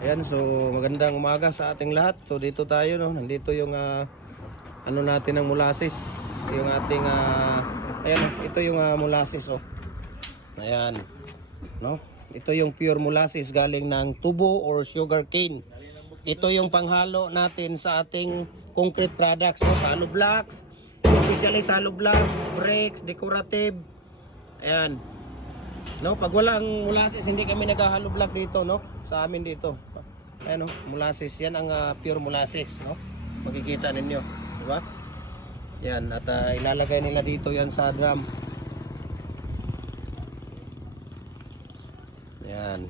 Ayan, so magandang umaga sa ating lahat. So dito tayo, no. Nandito yung ano natin ng molasses, yung ating ayan, ito yung molasses, oh. Ayan, no. Ito yung pure molasses galing ng tubo or sugar cane. Ito yung panghalo natin sa ating concrete products, no. Hollow blocks, especially hollow blocks, bricks, decorative. Ayan. No, pag walang molasses hindi kami naghahalo block dito, no. Sa amin dito. Ayan, no, molasses 'yan ang pure molasses, no. Makikita ninyo, di ba? Yan, at ilalagay nila dito 'yan sa drum. Yan.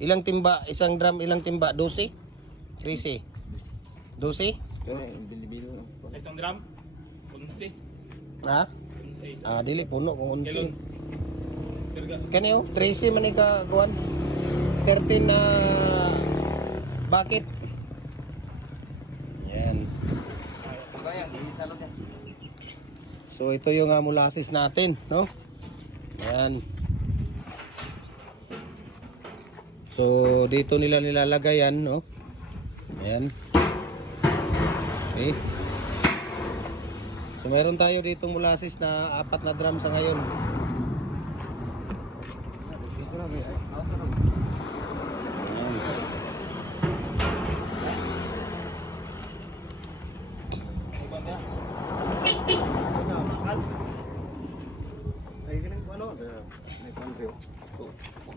Ilang timba? Isang drum, ilang timba? 12? 13? 12? Isang drum? 11. Ha? 11. Dili puno kung 11. Kirga. Kani oh, 13 man ka kuan. 13 na bucket. Yan. So ito yung molasses natin, no? Ayan. So dito nila nilalagay yan, no? Ayan. Okay. So meron tayo dito molasses na 4 na drum sa ngayon.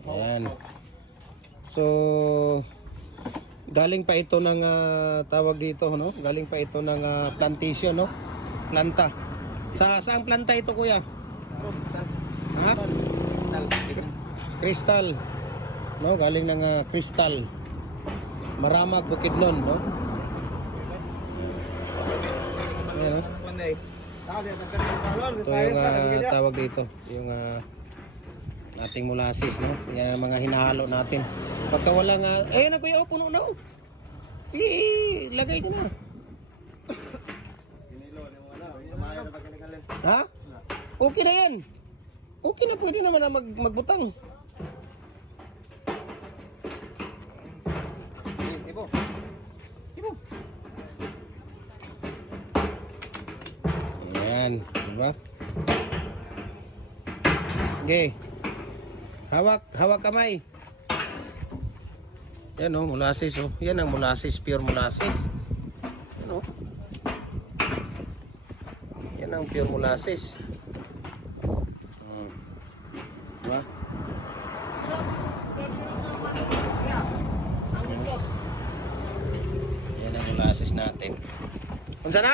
Ayan. So galing pa ito ng tawag dito, no? Galing pa ito ng plantation, no? Planta. Saang planta ito, kuya? Ha? Crystal. No, galing ng Crystal. Maramag, Bukidnon, no? Ayan, no? Ito yung tawag dito, yung ating molasses, no? Yan ang mga hinahalo natin. Pagka walang ayun na kuya, puno na, oh. Lagay ko na. Ha? Okay na yan. Okay na, pwede naman na magbutang. Ayan, diba? Okay. Hawak kamay. Yan oh, molasses oh. Yan ang molasses, pure molasses. Yan oh. Yan ang pure molasses. Diba? Yan ang molasses natin. Unsa na?